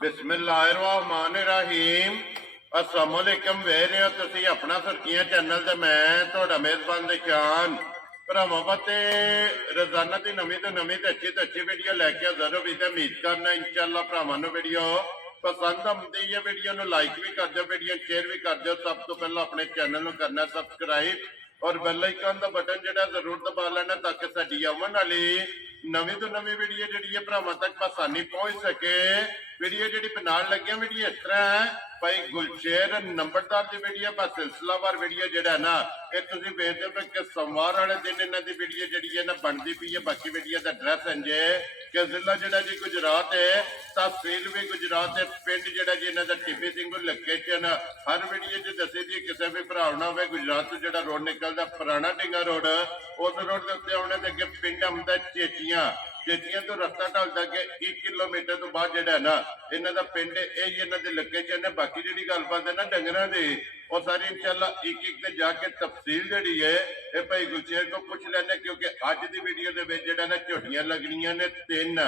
बिस्मिल्लाहिर्रहमानिर्रहीम। अस्सलामुअलैकुम। वेख रहे हो तुसीं अपना सुर्खियां चैनल ते मैं तुहाडा मेज़बान निशान भरावां वास्ते रोजाना की नवीं तो नवीं ते अच्छी वीडियो लैके हाज़र होवी ते उम्मीद करना इंशाअल्लाह भरावां नूं वीडियो पसंद आउंदी है। वीडियो नूं लाइक भी कर दिओ, वीडियो शेयर भी कर दिओ। सब तो पहला अपने चैनल नूं करना सबसक्राइब और बैल आइकन का बटन जिहड़ा जरूर दबा लेना ताकि साडी आउण वाली नवीं तो नवीं वीडियो जिहड़ी है भरावां तक आसानी पहुंच सके। वीडियो जी नाल लगिया वीडियो इस तरह है भाई गुलशेर नंबरदार की वीडियो बस सिलसिलावार वीडियो जो ना ये तुम देखते हो कि सोमवार वाले दिन इन्हों की वीडियो जी है ना बनती पी है। बाकी वीडियो का एड्रैस इंजे कि जिला जोड़ा जी गुजरात है, तहसील भी गुजरात है, पिंड जोड़ा जी इन्हों का टीपी सिंह लोकेशन हर वीडियो च दसी दी। किसी भी भरा ना हो गुजरात तो जो रोड निकलता पुराना ढिंगा रोड उस रोड के उत्ते आने के अगे पिंड आंदा चेचियां। चेचियां तो रस्ता ढलता कि 1 किलोमीटर तो बाद जो ना इन्हों का पिंड यही इन्हों की लोकेशन है। बाकी जी गलबात है ना डंगरां दी वो सारी इंशाअल्लाह एक एक ते जाके तफसील जी है ये भाई गुलशेर को पूछ लेने क्योंकि अज की वीडियो के ना झोटियां लगनियां ने 3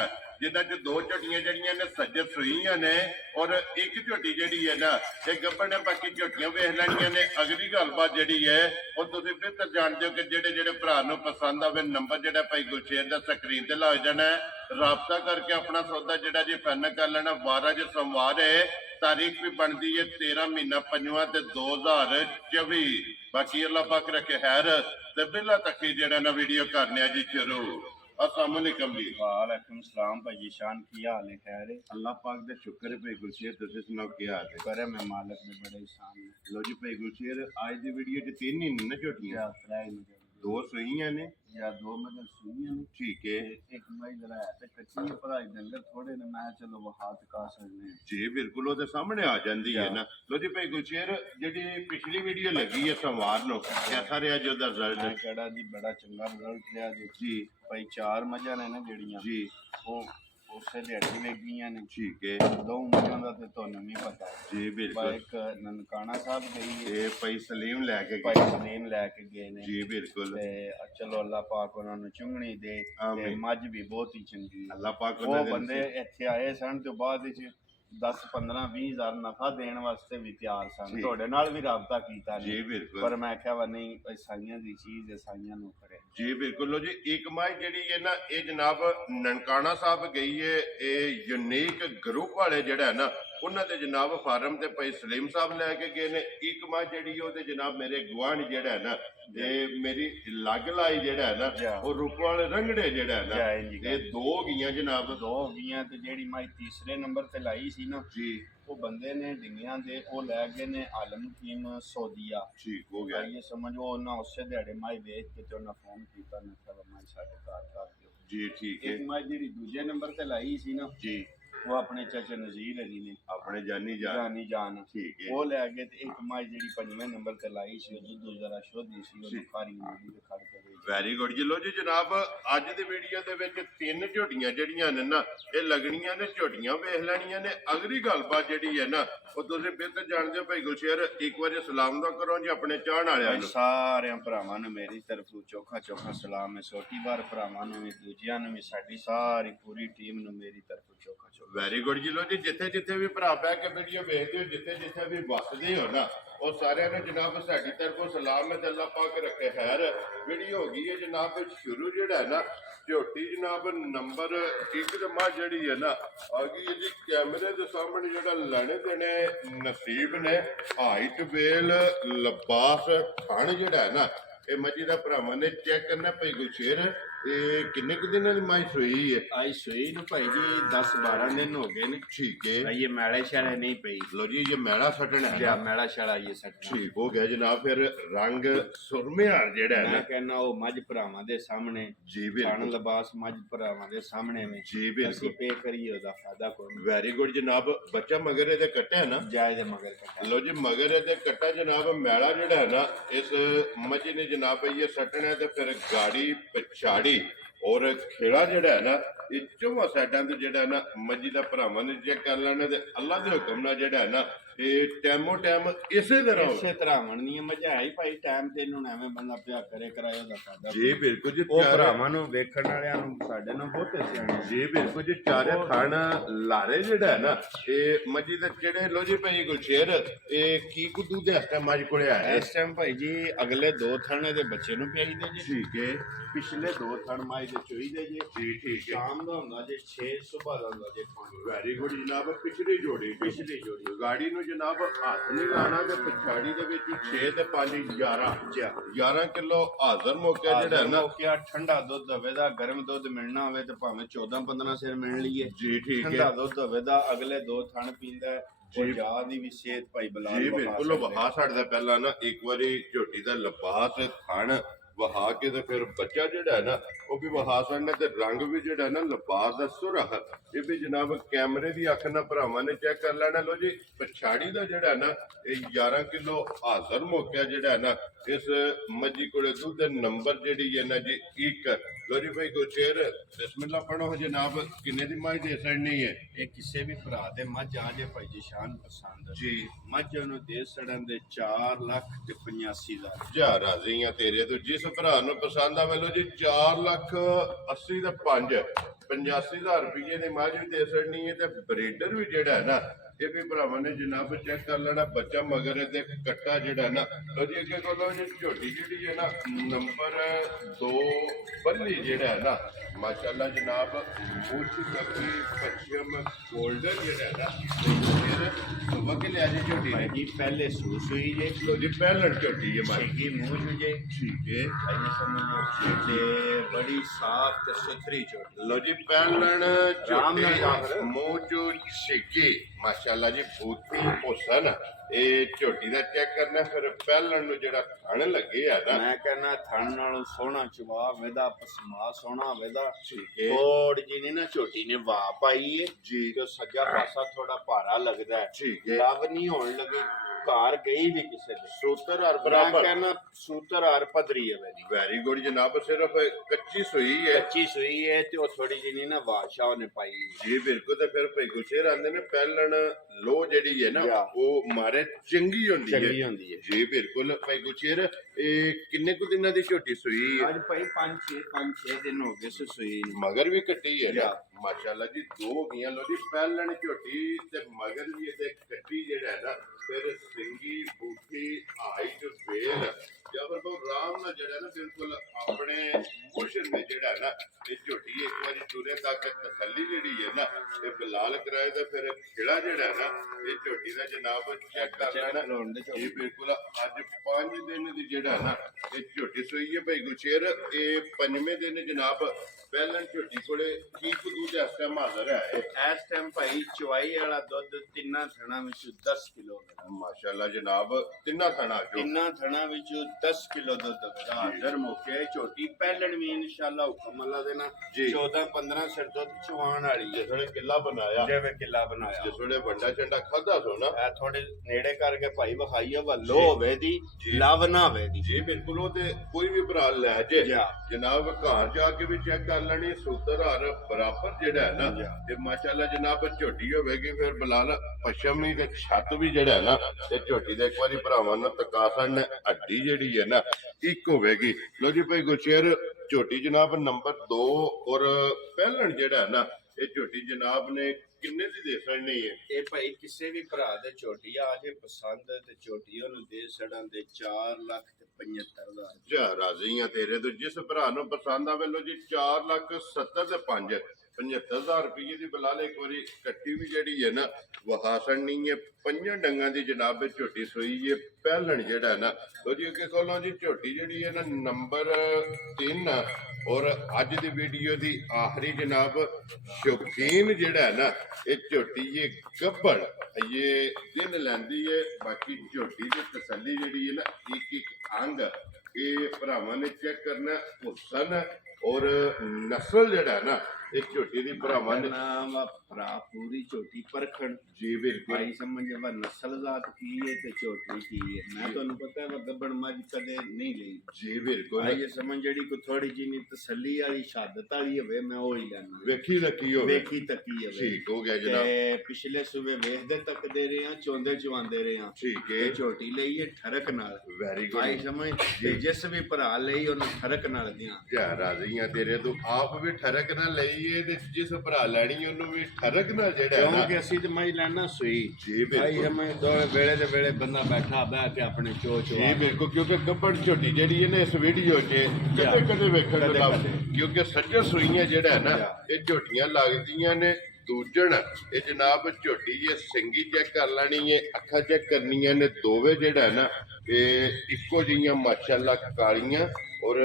जिन्हों च 2 झोटियां जड़ियां ने सज्ज सूईयां ने और एक झोटी जी है ना ये गब्बन है। बाकी झोटियां वेख लैनियां ने। अगली गलबात जी है वो तुम बेहतर जानते हो कि जेडे जेडे भरा पसंद आवे नंबर जो भाई गुलशेर का स्क्रीन से ला जाना है। राबता करके अपना सौदा जोड़ा जी फाइनल कर लेना। 12 जो सोमवार है, तारीख भी बनती है 13 महीना 5वां 2024। बाकी अल्लाह पाक रखे खैर ते बिला तक जेड़ा ना वीडियो करने जी शुरू। अस्सलाम वालेकुम जी। वालेकुम सलाम भाई जी शान की हाल है? खैर है अल्लाह पाक दे शुक्र है। भाई गुलशेर तुसीं सुनाओ क्या हाल है? करे मैं मालिक में बड़े शान है। लो जी भाई गुलशेर आज की वीडियो च 3 ही ना झोटियां, 2 सूईयां ने या 2 मतलब सुनिए ने। ठीक है। एक मई जरा है ते कच्ची पढ़ाई डंगर थोड़े ने मैं चलो वो हाथ का सकने जी बिल्कुल वो सामने आ जाती है ना। लो जी भाई गुलशेर जी पिछली वीडियो लगी है सोमवार नो कैसा रहा जो रिजल्ट? कड़ा जी बड़ा चंगा रिजल्ट रहा जी भाई 4 मजा ने ना जड़ियां जी वो उसे दिहाड़ी लग गई ने। ठीक है। 2 मजा का तो नहीं पता जी बिल्कुल। एक ननकाना साहब गई है ये भाई सलीम लैके भाई सलीम लैके गए ने। जी बिल्कुल। चलो अल्लाह पाक उन्होंने चुंगनी दे मझ भी बहुत ही चंगी। अल्लाह पाक वो बंदे इत्थे आए सन तो बाद 10-15-20 हज़ार नफा देने वास्ते भी तैयार सन। तुहाडे नाल भी राबता कीता जी बिल्कुल। पर मैं आख्या वा नहीं ईसाइयां दी चीज ईसाइयां नूं करे। जी बिल्कुल। लो जी एक माई जी है ना ये जनाब ननकाना साहब गई है। ये यूनीक ग्रुप वाले जड़ा है ना उन्होंने जनाब फार्म से भाई सलीम साहब लैके गए ने। एक माई जी जनाब मेरे गुआढ़ जड़ा है ना ये मेरी लग लाई जड़ा है ना वो रूपवाल रंगड़े जड़ा है ना ये 2 गईयां जनाब। 2 गईयां ते जेड़ी माई तीसरे नंबर ते लाई सी ना जी वो बंदे ने डिंगियां दे वो लै गए ने आलम कीम सऊदीया। ठीक हो गया ये समझो ना उसे दिहाड़े माई बेच के तो ना फोन कीता ना सब माई साडे घर कर दियो जी ठीक है। एक माई जेड़ी दूजे नंबर ते लाई सी ना जी वो अपने चाचा नजीर अली ने अपने जानी जान ठीक है वो लै गए ते एक माई जेड़ी 5वें नंबर ते लाई सी जो जरा शोधी सी वो खारी मूली दे खड़ के वेरी गुड जी। लो जी जनाब अज दी वीडियो दे विच 3 झोटियां जड़ियां ने ना ये लगनियां ने झोटियां वेख लैनियां ने। अगली गलबात जिहड़ी है ना वो तुसीं बेहतर जानदे हो भाई गुलशेर एक बार सलाम दा करो जी अपने चाहण वालियां नूं। सारे भरावां नूं मेरी तरफों चोखा चोखा सलाम है। छोटी बार भरावां नूं भी दूजियां नूं भी साडी सारी पूरी टीम नूं मेरी तरफों चोखा चोखा वेरी गुड जी। लो जी जिथे जिथे भी भरा पै के वीडियो वेखदे हो जिथे जिथे भी वसदे हो ना और सारे जनाब साडी तरफों सलाम है। अल्लाह पाक रखे खैर। वीडियो हो गई है जनाब शुरू जड़ा है ना झोटी जनाब नंबर 1 मां जड़ी है ना आ गई जी कैमरे के सामने जड़ा लेने देने नसीब ने। हाइट वेल लबास थन जड़ा है ना ये मजी का भरावां ने चेक करना भाई गुलशेर किन्ने क दिनों की माई सूई है? आई सूई नूं भाई जी 10-12 दिन हो गए ने। ठीक है। ये मैला शैला नहीं पई। लो जी ये मैला सटना है मैला शैला ये सटना ठीक हो गया जनाब। फिर रंग सुरमेहार जेड़ा है ना मैं कहना वो मझ भरावां दे सामने जी खान लिबास मझ भरावां दे सामने में जी बिल्कुल पे करिए ओदा फायदा कोई। वेरी गुड जनाब। बच्चा मगर ये कट्टा है ना जाए दे मगर कट्टा। लो जी मगर ये कट्टा जनाब मैला जेड़ा है ना इस मझ ने जनाब ये सटना है तो फिर गाड़ी पिछाड़ी और खेड़ा जड़ा है ना ये चौवां साइडा तो जड़ा है ना मजी का भरावां ने चेक कर लेना। अल्लाह के हुक्म नाल जड़ा है ना ਇਹ ਟੈਮੋ ਟੈਮ ਇਸੇ ਤਰ੍ਹਾਂ ਇਸੇ ਤਰ੍ਹਾਂ ਬਣਨੀ ਮਜ਼ਾ ਹੀ ਭਾਈ ਟਾਈਮ ਤੇ ਇਹਨੂੰ ਐਵੇਂ ਬੰਦਾ ਪਿਆ ਕਰੇ ਕਰਾਏ ਉਹਦਾ ਫਾਇਦਾ ਜੀ ਬਿਲਕੁਲ ਜੀ ਉਹ ਚਾਰੇ ਭਰਾਵਾਂ ਨੂੰ ਵੇਖਣ ਵਾਲਿਆਂ ਨੂੰ ਸਾਡੇ ਨੂੰ ਬਹੁਤੇ ਸਿਆਣੇ ਜੀ ਬਿਲਕੁਲ ਜੀ ਚਾਰੇ ਥਣ ਲਾਰੇ ਜਿਹੜਾ ਹੈ ਨਾ ਇਹ ਮੱਝੀ ਦੇ ਜਿਹੜੇ ਲੋ ਜੀ ਭਾਈ ਗੁਲਸ਼ੇਰ ਇਹ ਕੀ ਕੁੱਦੂ ਦੇ ਹਸਤੇ ਮੱਝ ਕੋਲੇ ਆਇਆ ਇਸ ਟਾਈਮ ਭਾਈ ਜੀ ਅਗਲੇ 2 ਥਣ ਦੇ ਬੱਚੇ ਨੂੰ ਪਿਆਈਦੇ ਜੀ ਠੀਕ ਹੈ ਪਿਛਲੇ 2 ਥਣ ਮਾਈ ਦੇ ਚੋਈਦੇ ਜੀ ਜੀ ਠੀਕ ਹੈ ਸ਼ਾਮ ਦਾ ਹੁੰਦਾ ਜੇ 6 ਸਵੇਰ ਦਾ ਹੁੰਦਾ ਜੇ 5 ਵੈਰੀ ਗੁੱਡ ਜਨਾਬ ਪਿਛਲੀ ਜੋੜੀ ਪਿਛਲੀ ਜੋੜੀ ਗਾੜੀ ਨੂੰ ਜਨਾਬ ਹੱਥ ਨਹੀਂ ਲਾਣਾ ਤੇ ਪਛਾੜੀ ਦੇ ਵਿੱਚ 6 ਤੇ 5 11 11 ਕਿਲੋ ਹਾਜ਼ਰ ਮੌਕਾ ਜਿਹੜਾ ਹੈ ਨਾ ਮੌਕਿਆ ਠੰਡਾ ਦੁੱਧ ਹੋਵੇ ਦਾ ਗਰਮ ਦੁੱਧ ਮਿਲਣਾ ਹੋਵੇ ਤੇ ਭਾਵੇਂ 14 15 ਸਿਰ ਮਿਲ ਲਈਏ ਜੀ ਠੀਕ ਠੰਡਾ ਹੈ ਦੁੱਧ ਹੋਵੇ ਦਾ ਅਗਲੇ 2 ਥਣ ਪੀਂਦਾ ਹੈ ਉਹ ਜਾ ਦੀ ਵੀ ਸਿਹਤ ਭਾਈ ਬਲਾ ਜੀ ਬਿਲਕੁਲ ਉਹ ਵਹਾ ਛੱਡਦਾ ਪਹਿਲਾਂ ਨਾ ਇੱਕ ਵਾਰੀ ਝੋਟੀ ਦਾ ਲਿਬਾਸ ਥਣ ਵਹਾ ਕੇ ਤੇ ਫਿਰ ਬੱਚਾ ਜਿਹੜਾ ਹੈ ਨਾ ਉਹ ਵੀ ਵਹਾ ਛੱਡਣਾ ਤੇ ਰੰਗ ਵੀ ਜਿਹੜਾ ਨਾ ਲਿਬਾਸ ਦਾ ਸੁਰਖ ਇਹ ਵੀ ਜਨਾਬ ਕੈਮਰੇ ਦੀ ਅੱਖ ਨਾਲ ਭਰਾਵਾਂ ਨੇ ਚੈੱਕ ਕਰ ਲੈਣਾ ਲੋ ਜੀ ਪਛਾੜੀ ਦਾ ਜਿਹੜਾ ਨਾ ਇਹ 11 ਕਿਲੋ ਹਾਜ਼ਰ ਮੌਕਾ ਜਿਹੜਾ ਨਾ ਇਸ ਮੱਝੀ ਕੋਲੇ ਦੁੱਧ ਦੇ ਨੰਬਰ ਜਿਹੜੀ ਹੈ ਨਾ ਜੀ 1 ਲੋ ਜੀ ਭਾਈ ਗੁਰਸ਼ੇਰ ਬਿਸਮਿਲ੍ਲਾ ਪੜੋ ਜਨਾਬ ਕਿੰਨੇ ਦੀ ਮੱਝ ਦੇ ਸੜਨੀ ਹੈ ਇਹ ਕਿਸੇ ਵੀ ਭਰਾ ਦੇ ਮੱਝ ਆ ਜੇ ਭਾਈ ਜੀ ਸ਼ਾਨ ਪਸੰਦ ਜੀ ਮੱਝ ਉਹਨੂੰ ਦੇ ਸੜਨ ਦੇ 4,85,000 ਜਾ ਰਾਜ਼ੀ ਆ ਤੇਰੇ ਤੋਂ ਜਿਸ ਭਰਾ ਨੂੰ ਪਸੰਦ ਆਵੇ ਲੋ ਜੀ 4,80,000 ਦਾ 5 85,000 ਰੁਪਏ ਦੀ ਮੱਝ ਵੀ ਦੇ ਸੜਨੀ ਹੈ ਤੇ ਬਰੀਡਰ ਵੀ ਜਿਹੜਾ ਹੈ ਨਾ ਇਹ ਵੀ ਭਰਾਵਾਂ ਨੇ ਜਨਾਬ ਚੈੱਕ ਕਰ ਲੈਣਾ ਬੱਚਾ ਮਗਰ ਤੇ ਕੱਟਾ ਜਿਹੜਾ ਨਾ ਲੋ ਜੀ ਅੱਗੇ ਕੋਲੋਂ ਜੀ ਝੋਟੀ ਜਿਹੜੀ ਹੈ ਨਾ ਨੰਬਰ 2 ਬੱਲੀ ਜਿਹੜਾ ਹੈ ਨਾ ਮਾਸ਼ਾਅੱਲਾ ਜਨਾਬ ਉੱਚ ਕੱਪੀ ਪੱਛਮ 골ਡਨ ਜਿਹੜਾ ਹੈ ਨਾ ਸੁਬਹ ਕੇ ਲਿਆ ਜੀ ਝੋਟੀ ਭਾਈ ਨੇ ਜੀ ਪਹਿਲੇ ਸੂਈ ਜੇ ਲੋ ਜੀ ਪਹਿਲਣ ਝੋਟੀ ਹੈ ਮਾਈ ਸੀਗੀ ਮੂੰਹ ਜੇ ਠੀਕ ਹੈ ਭਾਈ ਜੀ ਸਮਝੋ ਤੇ ਬੜੀ ਸਾਫ਼ ਤੇ ਸੁਥਰੀ ਝੋਟੀ ਲੋ ਜੀ ਪਹਿਲਣ ਰਾਮ ਨਾਲ ਜਾਣ। ਝੋਟੀ ਮੂੰਹ ਚੋਂ ਛਿੱਕੀ ਮਾਸ਼ਾਅੱਲਾ ਜੀ ਬੂਤੀ ਹੁਸਨ ਇਹ ਝੋਟੀ ਦਾ ਚੈੱਕ ਕਰਨਾ ਫਿਰ ਪਹਿਲਣ ਨੂੰ ਜਿਹੜਾ ਥਣ ਲੱਗੇ ਆ ਨਾ ਮੈਂ ਕਹਿੰਦਾ ਥਣ ਨਾਲੋਂ ਸੋਹਣਾ ਚਵਾ ਵੇਦਾ ਪਸਮਾ ਸੋਹਣਾ ਵੇਦਾ ਠੀਕ ਹੈ ਥੋੜ ਜੀ ਨੇ ਨਾ ਝੋਟੀ ਨੇ ਵਾਹ ਪਾਈ ਏ ਜੀ ਜੋ ਸੱਜਾ ਪਾਸਾ ਥੋੜਾ ਭਾਰਾ ਲੱਗਦਾ ਹੈ ਠੀਕ ਹੈ ਲਵ ਨਹੀਂ ਹੋਣ ਲੱਗੀ ਘਰ ਗਈ ਵੀ ਕਿਸੇ ਦੇ ਸੂਤਰ ਹਰ ਮੈਂ ਬਰਾਬਰ ਕਹਿੰਦਾ ਸੂਤਰ ਹਰ ਪਦਰੀ ਹੈ ਮੇਰੀ ਵੈਰੀ ਗੁੱਡ ਜਨਾਬ ਸਿਰਫ ਕੱਚੀ ਸੂਈ ਹੈ ਕੱਚੀ ਸੂਈ ਹੈ ਤੇ ਉਹ ਥੋੜੀ ਜਿਹੀ ਨੀ ਨਾ ਬਾਦਸ਼ਾਹ ਨੇ ਪਾਈ ਜੀ ਬਿਲਕੁਲ ਤੇ ਫਿਰ ਭਾਈ ਗੁਸ਼ੇਰ ਆਂਦੇ ਨੇ ਪਹਿਲਣ ਲੋ ਜਿਹੜੀ ਹੈ ਨਾ ਯਾ। ਉਹ ਮਾਰੇ ਚੰਗੀ ਹੁੰਦੀ ਚੰਗੀ ਹੈ ਹੁੰਦੀ ਹੈ ਜੀ ਬਿਲਕੁਲ ਭਾਈ ਗੁਸ਼ੇਰ ਇਹ ਕਿੰਨੇ ਕੁ ਦਿਨਾਂ ਦੀ ਝੋਟੀ ਸੂਈ ਹੈ ਅੱਜ ਭਾਈ 5-6 ਦਿਨ ਹੋ ਗਏ ਸੂਈ ਨੂੰ ਮਗਰ ਵੀ ਕੱਟੀ ਹੈ ਨਾ ਯਾ। ਮਾਸ਼ਾਅੱਲਾ ਜੀ ਦੋ ਗੀਆਂ ਲੋ ਜੀ ਪਹਿਲਣ ਝੋਟੀ ਤੇ ਮਗਰ ਵੀ ਇਹਦੇ ਕੱਟੀ ਜਿਹੜਾ ਹੈ ਨਾ ਫਿਰ ਸਿੰਗੀ ਬੂਟੀ ਆਈ ਤੇ ਵੇਲ ਜਬਰ ਕੋ ਰਾਮ ਨਾਲ ਜਿਹੜਾ ਨਾ ਬਿਲਕੁਲ ਆਪਣੇ ਮੁਸ਼ਰ ਨੇ ਜਿਹੜਾ ਨਾ ਇਹ ਝੋਟੀ ਇੱਕ ਵਾਰੀ ਤੁਰੇ ਤੱਕ ਤਸੱਲੀ ਜਿਹੜੀ ਹੈ ਨਾ ਇਹ ਬਲਾਲ ਕਰਾਏ ਤਾਂ ਫਿਰ ਖਿਲਾ ਜਿਹੜਾ ਨਾ ਇਹ ਝੋਟੀ ਦਾ ਜਨਾਬ ਚੈੱਕ ਕਰ ਲੈਣਾ ਇਹ ਬਿਲਕੁਲ ਅੱਜ 5 ਦਿਨ ਦੀ ਜਿਹੜਾ ਨਾ ਇਹ ਝੋਟੀ ਸੋਈ ਹੈ ਭਾਈ ਗੁਲਸ਼ੇਰ ਇਹ 5ਵੇਂ ਦਿਨ ਜਨਾਬ ਪਹਿਲਾਂ ਝੋਟੀ ਕੋਲੇ ਕੀ ਕੁ ਦੁੱਧ ਇਸ ਟਾਈਮ ਹਾਜ਼ਰ ਹੈ ਇਸ ਟਾਈਮ ਭਾਈ ਚਵਾਈ ਵਾਲਾ ਦੁੱਧ ਤਿੰਨਾਂ ਥਣਾ ਵਿੱਚ 10 ਕਿਲੋ ਮਾਸ਼ਾਅੱਲਾ ਜਨਾਬ ਤਿੰਨਾਂ ਥਾਣਾ ਚੋਂ ਤਿੰਨਾਂ ਥਣਾ ਵਿੱਚ 10 ਕਿਲੋ ਦੁੱਧ ਦਾ ਹਾਜ਼ਰ ਮੌਕੇ ਝੋਟੀ ਪਹਿਲਣ ਵੀ ਇਨਸ਼ਾਅੱਲਾ ਹੁਕਮ ਅੱਲਾ ਦੇਣਾ ਜੀ। 14-15 ਸਿਰ ਦੁੱਧ ਚਵਾਉਣ ਵਾਲੀ ਹੈ ਜਿਸ ਵੇਲੇ ਕਿੱਲਾ ਬਣਾਇਆ ਜਿਵੇਂ ਕਿੱਲਾ ਬਣਾਇਆ ਜਿਸ ਵੇਲੇ ਵੱਡਾ ਚੰਡਾ ਖਾਦਾ ਸੋਨਾ ਇਹ ਥੋੜੇ ਨੇੜੇ ਕਰਕੇ ਭਾਈ ਵਿਖਾਈਏ ਵਾ ਲੋ ਹੋਵੇ ਦੀ ਲਵ ਨਾ ਹੋਵੇ ਦੀ ਜੀ ਬਿਲਕੁਲ ਉਹ ਤੇ ਕੋਈ ਵੀ ਭਰਾ ਲੈ ਜੇ ਜਾ। ਜਨਾਬ ਘਰ ਜਾ ਕੇ ਵੀ ਚੈੱਕ ਕਰ ਲੈਣੀ ਸੂਤਰ ਹਰ ਬਰਾਬਰ ਜਿਹੜਾ ਹੈ ਨਾ ਜਾ। ਤੇ ਮਾਸ਼ਾਅੱਲਾ ਜਨਾਬ ਝੋਟੀ ਹੋਵੇਗੀ ਫਿਰ ਬਲਾਲ ਪਛਮੀ ਤੇ ਛੱਤ ਵੀ ਜਿਹੜਾ ਹੈ ਨਾ ਤੇ ਝੋਟੀ ਦੇ ਇੱਕ ਵਾਰੀ ਭਰਾਵਾਂ ਨੂੰ ਤਕਾਸਣ ਹੱਡੀ ਜਿਹੜੀ ਹੈ ਨਾ ਇੱਕ ਹੋਵੇਗੀ ਲੋ ਜੀ ਭਾਈ ਗੁਰਸ਼ੇਰ ਝੋਟੀ ਜਨਾਬ ਨੰਬਰ 2 ਔਰ ਪਹਿਲਣ ਜਿਹੜਾ ਹੈ ਨਾ ਇਹ ਝੋਟੀ ਜਨਾਬ ਨੇ ਕਿੰਨੇ ਦੀ ਦੇ ਸੜਨੀ ਹੈ ਇਹ ਭਾਈ ਕਿਸੇ ਵੀ ਭਰਾ ਦੇ ਝੋਟੀ ਆ ਜੇ ਪਸੰਦ ਤੇ ਝੋਟੀ ਉਹਨੂੰ ਦੇ ਸੜਨ ਦੇ 4,75,000 ਜਾ ਰਾਜ਼ੀ ਆ ਤੇਰੇ ਤੋਂ ਜਿਸ ਭਰਾ ਨੂੰ ਪਸੰਦ ਆਵੇ ਲੋ ਜੀ 4,70,000 ਤੇ 5 75,000 ਰੁਪਏ ਦੀ ਬਲਾਲ ਇੱਕ ਵਾਰੀ ਕੱਟੀ ਵੀ ਜਿਹੜੀ ਹੈ ਨਾ ਵਹਾਸਣ ਨਹੀਂ ਹੈ ਪੰਜਾਂ ਡੰਗਾਂ ਦੀ ਜਨਾਬ ਵਿੱਚ ਝੋਟੀ ਸੋਈ ਹੈ ਪਹਿਲਣ ਜਿਹੜਾ ਹੈ ਨਾ ਲੋ ਜੀ ਅੱਗੇ ਕੋਲੋਂ ਜੀ ਝੋਟੀ ਜਿਹੜੀ ਹੈ ਨਾ ਨੰਬਰ 3 ਔਰ ਅੱਜ ਦੀ ਵੀਡੀਓ ਦੀ ਆਖਰੀ ਜਨਾਬ ਸ਼ੌਕੀਨ ਜਿਹੜਾ ਹੈ ਨਾ ਇਹ ਝੋਟੀ ਇਹ ਗੱਬੜ ਇਹ ਦਿਨ ਲੈਂਦੀ ਹੈ ਬਾਕੀ ਝੋਟੀ ਦੀ ਤਸੱਲੀ ਜਿਹੜੀ ਹੈ ਨਾ ਇੱਕ ਅੰਗ ਇਹ ਭਰਾਵਾਂ ਨੇ ਚੈੱਕ ਕਰਨਾ ਹੁਸਨ ਔਰ ਨਸਲ ਜਿਹੜਾ ਨਾ ਇਹ ਝੋਟੀ ਦੀ ਭਰਾਵਾਂ ਨੇ ਨਾਮ ਭਰਾ ਪੂਰੀ ਝੋਟੀ ਪਰਖਣ ਜੀ ਬਿਲਕੁਲ ਭਾਈ ਸਮਝ ਵਾ ਨਸਲ ਜ਼ਾਤ ਕੀ ਹੈ ਤੇ ਝੋਟੀ ਕੀ ਹੈ। ਮੈਂ ਤੁਹਾਨੂੰ ਪਤਾ ਹੈ ਗੱਬਣ ਮੱਝ ਕਦੇ ਨਹੀਂ ਲਈ ਜੀ ਬਿਲਕੁਲ ਭਾਈ ਇਹ ਸਮਝ ਜਿਹੜੀ ਕੋ ਥੋੜੀ ਜਿਹੀ ਤਸੱਲੀ ਵਾਲੀ ਸ਼ਹਾਦਤ ਵਾਲੀ ਹੋਵੇ ਮੈਂ ਉਹ ਹੀ ਲੈਣਾ ਵੇਖੀ ਲੱਕੀ ਹੋਵੇ ਵੇਖੀ ਤੱਕੀ ਹੋਵੇ ਠੀਕ ਹੋ ਗਿਆ ਜਨਾਬ ਤੇ ਪਿਛਲੇ ਸੂਬੇ ਵੇਖਦੇ ਤੱਕਦੇ ਰਹੇ ਆ ਚੋਂਦੇ ਚਵਾਉਂਦੇ ਰਹੇ ਆ ਠੀਕ ਹੈ ਇਹ ਝੋਟੀ ਲਈ ਹੈ ਠਰਕ ਨਾਲ ਵੈਰੀ ਭਾਈ ਗੁੱਡ ਸਮਝ ਤੇ ਜਿਸ ਵੀ ਭਰਾ ਲਈ ਉਹਨੂੰ ਠਰਕ ਨਾਲ ਦਿਆਂ ਜਾ ਰਾਜ਼ੀਆਂ ਤੇਰੇ ਤੋਂ ਆਪ ਵੀ ਠਰਕ ਨਾ ਲਈਏ ਤੇ ਜਿਸ ਭਰਾ ਲੈਣੀ ਉਹਨੂੰ ਵੀ ਠਰਕ ਨਾਲ ਜਿਹੜਾ ਹੈ ਨਾ ਕਿਉਂਕਿ ਅਸੀਂ ਤੇ ਮੈਂ ਲੈਣਾ ਸੂਈ ਜੀ ਭਾਈ ਬਿਲਕੁਲ ਸਮਝ ਦੋ ਵੇਲੇ ਦੇ ਵੇਲੇ ਬੰਦਾ ਬੈਠਾ ਬਹਿ ਕੇ ਆਪਣੇ ਚੋ ਜੀ ਬਿਲਕੁਲ ਕਿਉਂਕਿ ਗੱਬੜ ਝੋਟੀ ਜਿਹੜੀ ਹੈ ਨਾ ਇਸ ਵੀਡੀਓ 'ਚ ਕਦੇ ਕਦੇ ਵੇਖਣ ਨੂੰ ਕਦੇ ਲੱਗ ਕਦੇ। ਕਿਉਂਕਿ ਸੱਜਰ ਸੂਈਆਂ ਜਿਹੜਾ ਹੈ ਨਾ ਇਹ ਝੋਟੀਆਂ ਲੱਗਦੀਆਂ ਨੇ ਦੂਜਣ ਇਹ ਜਨਾਬ ਝੋਟੀ ਇਹ ਸਿੰਗੀ ਚੈੱਕ ਕਰ ਲੈਣੀ ਹੈ ਅੱਖਾਂ ਚੈੱਕ ਕਰਨੀਆਂ ਨੇ ਦੋਵੇਂ ਜਿਹੜਾ ਹੈ ਨਾ ਇਹ ਇੱਕੋ ਜਿਹੀਆਂ ਮਾਸ਼ਾਅੱਲਾ ਕਾਲੀਆਂ ਔਰ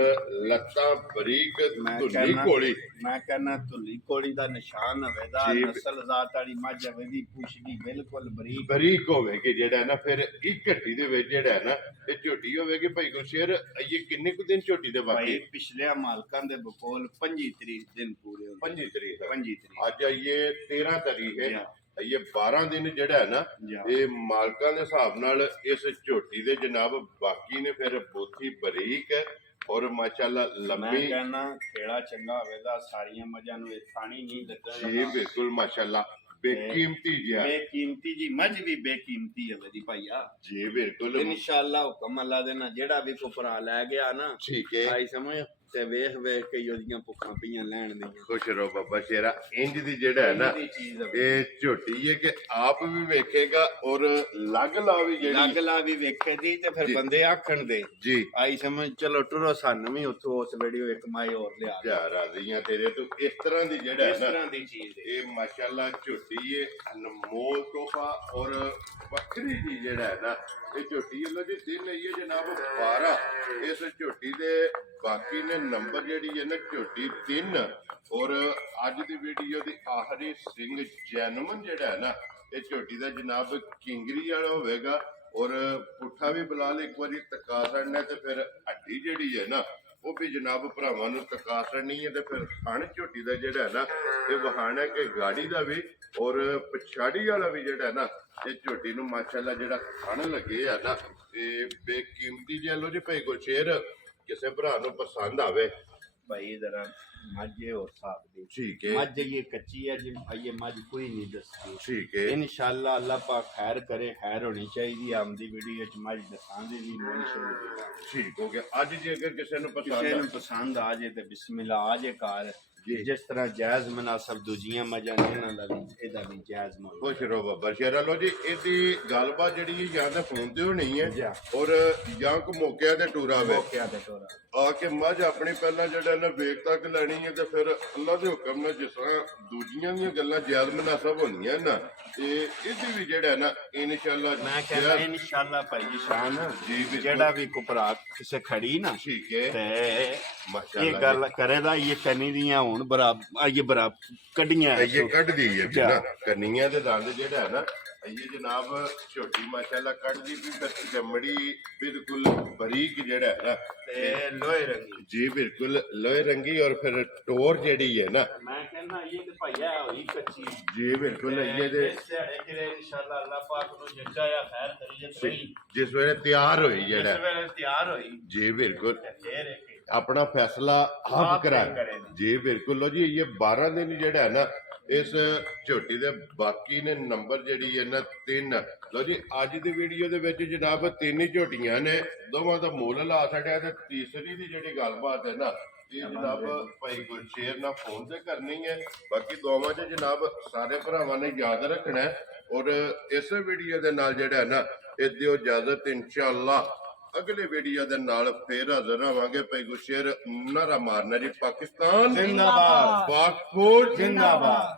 ਲੱਤਾਂ ਬਰੀਕ ਧੁੰਨੀ ਕੋਲੀ ਮੈਂ ਕਹਿੰਦਾ ਧੁੱਲੀ ਕੋਲੀ ਦਾ ਨਿਸ਼ਾਨ ਹੋਵੇਗਾ ਜੀ। ਨਸਲ ਜ਼ਾਤ ਵਾਲੀ ਮੱਝ ਹੋਵੇਗੀ ਪੁੱਛਦੀ ਬਿਲਕੁਲ ਬਰੀਕ ਬਰੀਕ ਹੋਵੇਗੀ ਜਿਹੜਾ ਨਾ ਫਿਰ ਇੱਕ ਘੱਟੀ ਦੇ ਵਿੱਚ ਜਿਹੜਾ ਹੈ ਨਾ ਇਹ ਝੋਟੀ ਹੋਵੇਗੀ ਭਾਈ ਗੁਰਸ਼ੇਰ ਇਹ ਕਿੰਨੇ ਕੁ ਦਿਨ ਝੋਟੀ ਦੇ ਭਾਈ ਬਾਕੀ ਪਿਛਲੇ ਮਾਲਕਾਂ ਦੇ ਬਕੋਲ 25 ਤਰੀਕ ਦਿਨ ਪੂਰੇ ਹੋਏ 25 ਤਰੀਕ 25 ਤਰੀਕ ਅੱਜ ਆਈਏ 13 ਤਾਰੀਖ ਹੈ ਜੀ। ਇਹ 12 ਦਿਨ ਜਿਹੜਾ ਹੈ ਨਾ ਜੀ। ਇਹ ਮਾਲਕਾਂ ਦੇ ਹਿਸਾਬ ਨਾਲ ਇਸ ਝੋਟੀ ਦੇ ਜਨਾਬ ਬਾਕੀ ਨੇ ਫਿਰ ਬੋਥੀ ਬਰੀਕ ਹੈ ਔਰ ਮਾਸ਼ਾਅੱਲਾ ਮੈਂ ਲੰਮੀ ਕਹਿੰਦਾ ਖੇੜਾ ਚੰਗਾ ਹੋਵੇਗਾ ਸਾਰੀਆਂ ਮੱਝਾਂ ਨੂੰ ਇਹ ਥਾਣੀ ਨਹੀਂ ਜੀ ਲੱਗੇਗਾ ਬਿਲਕੁਲ ਮਾਸ਼ਾਅੱਲਾ ਬੇਕੀਮਤੀ ਜਿਹਾ ਬੇਕੀਮਤੀ ਜੀ ਮੱਝ ਵੀ ਬੇਕੀਮਤੀ ਹੋਵੇਗੀ ਭਾਈਆ ਜੀ ਬਿਲਕੁਲ ਇਨਸ਼ਾਅੱਲਾ ਹੁਕਮ ਅੱਲਾ ਦੇ ਨਾਲ ਜਿਹੜਾ ਵੀ ਕੋ ਭਰਾ ਲੈ ਗਿਆ ਨਾ ਠੀਕ ਹੈ ਭਾਈ ਸਮਝ ਤੇ ਵੇਖ ਵੇਖ ਕੇ ਹੀ ਉਹਦੀਆਂ ਭੁੱਖਾਂ ਪਈਆਂ ਲੈਣ ਦੀਆਂ ਖੁਸ਼ ਰਹੋ ਬਾਬਾ ਸ਼ੇਰਾ ਇੰਜ ਦੀ ਜਿਹੜਾ ਹੈ ਨਾ ਇਹਦੀ ਚੀਜ਼ ਇਹ ਝੋਟੀ ਹੈ ਕਿ ਆਪ ਵੀ ਵੇਖੇਗਾ ਔਰ ਲੱਗ ਲਾ ਵੀ ਲੱਗ ਜਿਹੜੀ ਲਾ ਵੀ ਵੇਖੇ ਦੀ ਤੇ ਫਿਰ ਜੀ। ਬੰਦੇ ਆਖਣ ਦੇ ਜੀ ਆਈ ਸਮਝ ਚਲੋ ਟੁਰੋ ਸਾਨੂੰ ਵੀ ਉੱਥੋਂ ਉਸ ਵੀਡੀਓ ਇੱਕ ਮਾਈ ਹੋਰ ਲਿਆ ਜਾ ਰਾਜ਼ੀਆਂ ਤੇਰੇ ਤੋਂ ਇਸ ਤਰ੍ਹਾਂ ਦੀ ਜਿਹੜਾ ਇਸ ਹੈ ਨਾ ਤਰ੍ਹਾਂ ਦੀ ਚੀਜ਼ ਹੈ ਇਹ ਮਾਸ਼ਾਅੱਲਾ ਝੋਟੀ ਹੈ ਅਨਮੋਲ ਤੋਹਫਾ ਔਰ ਵੱਖਰੀ ਜੀ ਜਿਹੜਾ ਹੈ ਨਾ ਇਹ ਝੋਟੀ ਵੱਲੋਂ ਜੀ ਦਿਨ ਲਈ ਹੈ ਜਨਾਬ 12 ਇਸ ਝੋਟੀ ਦੇ ਬਾਕੀ ਨੇ ਨੰਬਰ ਜਿਹੜੀ ਹੈ ਨਾ ਝੋਟੀ 3 ਔਰ ਅੱਜ ਦੀ ਵੀਡੀਓ ਦੀ ਆਖਰੀ ਸਿੰਘ ਜੈਨੂਨ ਜਿਹੜਾ ਹੈ ਨਾ ਇਹ ਝੋਟੀ ਦਾ ਜਨਾਬ ਕਿੰਗਰੀ ਵਾਲਾ ਹੋਵੇਗਾ ਔਰ ਪੁੱਠਾ ਵੀ ਬਲਾਲ ਇੱਕ ਵਾਰੀ ਤਕਾ ਛੱਡਣਾ ਤੇ ਫਿਰ ਹੱਡੀ ਜਿਹੜੀ ਹੈ ਨਾ ਉਹ ਵੀ ਜਨਾਬ ਭਰਾਵਾਂ ਨੂੰ ਤਕਾ ਛੱਡਣੀ ਹੈ ਤੇ ਫਿਰ ਥਣ ਝੋਟੀ ਦਾ ਜਿਹੜਾ ਹੈ ਨਾ ਇਹ ਵਹਾਣਾ ਕਿ ਗਾੜੀ ਦਾ ਵੀ ਔਰ ਪਛਾੜੀ ਵਾਲਾ ਵੀ ਜਿਹੜਾ ਹੈ ਨਾ ਇਹ ਝੋਟੀ ਨੂੰ ਮਾਸ਼ਾਅੱਲਾ ਜਿਹੜਾ ਥਣ ਲੱਗੇ ਆ ਨਾ ਇਹ ਬੇਕੀਮਤੀ ਜਿਹਾ ਲੋ ਜੀ ਭਾਈ ਗੁਰਸ਼ੇਰ ਕਿਸੇ ਭਰਾ ਨੂੰ ਪਸੰਦ ਆਵੇ ਭਾਈ ਜਰਾ ਮੱਝੇ ਹੋਰ ਸਾਥ ਦੀ ਠੀਕ ਹੈ मज ये कच्ची है जिन ये मज कोई नहीं दसती ਠੀਕ ਹੈ इंशाल्लाह अल्लाह पाक खैर करे खैर होनी चाहिए आमदी वीडियो च मज दसांदे भी मोल छोड़ ਠੀਕ ਹੋ ਗਿਆ ਅੱਜ ਜੇ ਅਗਰ ਕਿਸੇ ਨੂੰ किसी ਪਸੰਦ ਨੂੰ ਪਸੰਦ ਆ ਜੇ ਤੇ ਬਿਸਮਿਲ੍ਲਾ ਆ ਜੇ ਘਰ ਜੀ। ਜਿਸ ਤਰ੍ਹਾਂ ਜਾਇਜ਼ ਮਨਾਸਬ ਦੂਜੀਆਂ ਮਜਾਂ ਨੇ ਇਹਨਾਂ ਦਾ ਵੀ ਇਹਦਾ ਵੀ ਜਾਇਜ਼ ਮਨ ਖੁਸ਼ ਰਹੋ ਬਾਬਾ ਸ਼ੇਰਾ ਲੋ ਜੀ ਇਹਦੀ ਗੱਲਬਾਤ ਜਿਹੜੀ ਜਾਂ ਤਾਂ ਫੋਨ ਤੇ ਹੋਣੀ ਹੈ ਜੀ। ਔਰ ਜਾਂ ਕੋ ਮੌਕਿਆਂ ਤੇ ਟੂਰ ਆਵੇ ਮੌਕਿਆਂ ਤੇ ਟੋਰਾ ਆ ਕੇ ਮੱਝ ਆਪਣੀ ਪਹਿਲਾਂ ਜਿਹੜਾ ਨਾ ਵੇਖ ਤੱਕ ਲੈਣੀ ਹੈ ਤੇ ਫਿਰ ਅੱਲਾ ਦੇ ਹੁਕਮ ਨਾਲ ਜਿਸ ਤਰ੍ਹਾਂ ਦੂਜੀਆਂ ਦੀਆਂ ਗੱਲਾਂ ਜਾਇਜ਼ ਮਨਾਸਬ ਹੁੰਦੀਆਂ ਨਾ ਤੇ ਇਹਦੀ ਵੀ ਜਿਹੜਾ ਨਾ ਇਨਸ਼ਾਅੱਲਾ ਮੈਂ ਕਹਿੰਦਾ ਇਨਸ਼ਾਅੱਲਾ ਭਾਈ ਸ਼ਾਨ ਜੀ, ਬਿਲਕੁਲ। ਜਿਹੜਾ ਵੀ ਕੁਪਰਾ ਕਿਸੇ ਖੜੀ ਨਾ ਠੀਕ ਹੈ ਤੇ ਇਹ ਮਾਸ਼ਾਅੱਲਾ ਗੱਲ ਕਰੇਦਾ ਇਹ ਕੰਨੀ ਦੀਆਂ ਹੁਣ ਬਰਾਬਰ ਇਹ ਬਰਾਬਰ ਕੱਢੀਆਂ ਐ ਇਹ ਕੱਢਦੀ ਹੈ ਜਾ। ਨਾ ਕੰਨੀਆਂ ਦੇ ਦੰਦ ਜਿਹੜਾ ਹੈ ਨਾ ਇਹ ਜਨਾਬ ਛੋਟੀ ਮਾਸ਼ਾਅੱਲਾ ਕੱਢਦੀ ਵੀ ਫਿਰ ਜੰਮੜੀ ਬਿਲਕੁਲ ਬਰੀਕ ਜਿਹੜਾ ਹੈ ਨਾ ਤੇ ਲੋਹੇ ਰੰਗੀ ਜੀ ਬਿਲਕੁਲ ਲੋਹੇ ਰੰਗੀ ਔਰ ਫਿਰ ਟੋਰ ਜਿਹੜੀ ਹੈ ਨਾ ਮੈਂ ਕਹਿੰਦਾ ਇਹ ਤੇ ਭਈਆ ਹੋਈ ਕੱਚੀ ਜੀ ਬਿਲकुल ਇਹ ਦੇ ਸਿਆੜੇ ਕਿਰੇ ਇਨਸ਼ਾਅੱਲਾ ਅੱਲਾਹ ਪਾਕ ਨੂੰ ਜੱਜਾ ਜਾਂ ਖੈਰ ਕਰੀਏ ਸਹੀ ਜਿਸ ਵੇਲੇ ਤਿਆਰ ਹੋਈ ਇਸ ਜਿਹੜਾ ਵੇਲੇ ਤਿਆਰ ਹੋਈ ਜੀ ਬਿਲकुल ਤੇ ਫੇਰ ਇੱਕ ਆਪਣਾ ਫੈਸਲਾ ਆਪ ਆਪ ਕਰਾ ਕਰੇਗਾ। ਜੀ ਬਿਲकुल ਲੋ ਜੀ ਇਹ 12 ਦਿਨ ਜਿਹੜਾ ਹੈ ਨਾ ਇਸ ਝੋਟੀ ਦੇ ਬਾਕੀ ਨੇ ਨੰਬਰ ਜਿਹੜੀ ਹੈ ਨਾ 3 ਲੋ ਜੀ ਅੱਜ ਦੀ ਵੀਡੀਓ ਦੇ ਵਿੱਚ ਜਨਾਬ 3 ਹੀ ਝੋਟੀਆਂ ਨੇ ਦੋਵਾਂ ਦਾ ਮੁੱਲ ਲਾ ਛੱਡਿਆ ਤੇ ਤੀਸਰੀ ਦੀ ਜਿਹੜੀ ਗੱਲਬਾਤ ਹੈ ਨਾ ਇਹ ਜਨਾਬ ਭਾਈ ਗੁਰਸ਼ੇਰ ਨਾਲ ਫੋਨ ਤੇ ਕਰਨੀ ਹੈ ਬਾਕੀ ਦੋਵਾਂ 'ਚ ਜਨਾਬ ਸਾਰੇ ਭਰਾਵਾਂ ਨੇ ਯਾਦ ਰੱਖਣਾ ਹੈ ਔਰ ਇਸ ਵੀਡੀਓ ਦੇ ਨਾਲ ਜਿਹੜਾ ਹੈ ਨਾ ਇਹ ਦਿਓ ਇਜਾਜ਼ਤ ਇਨਸ਼ਾਅੱਲਾ ਅਗਲੇ ਵੀਡੀਓ ਦੇ ਨਾਲ ਫੇਰ ਹਾਜ਼ਰ ਹੋਵਾਂਗੇ ਭਾਈ ਗੁਰਸ਼ੇਰ ਨਾਰਾ ਮਾਰਨਾ ਜੀ ਪਾਕਿਸਤਾਨ ਜ਼ਿੰਦਾਬਾਦ ਪਾਕ ਫੂਡ ਜ਼ਿੰਦਾਬਾਦ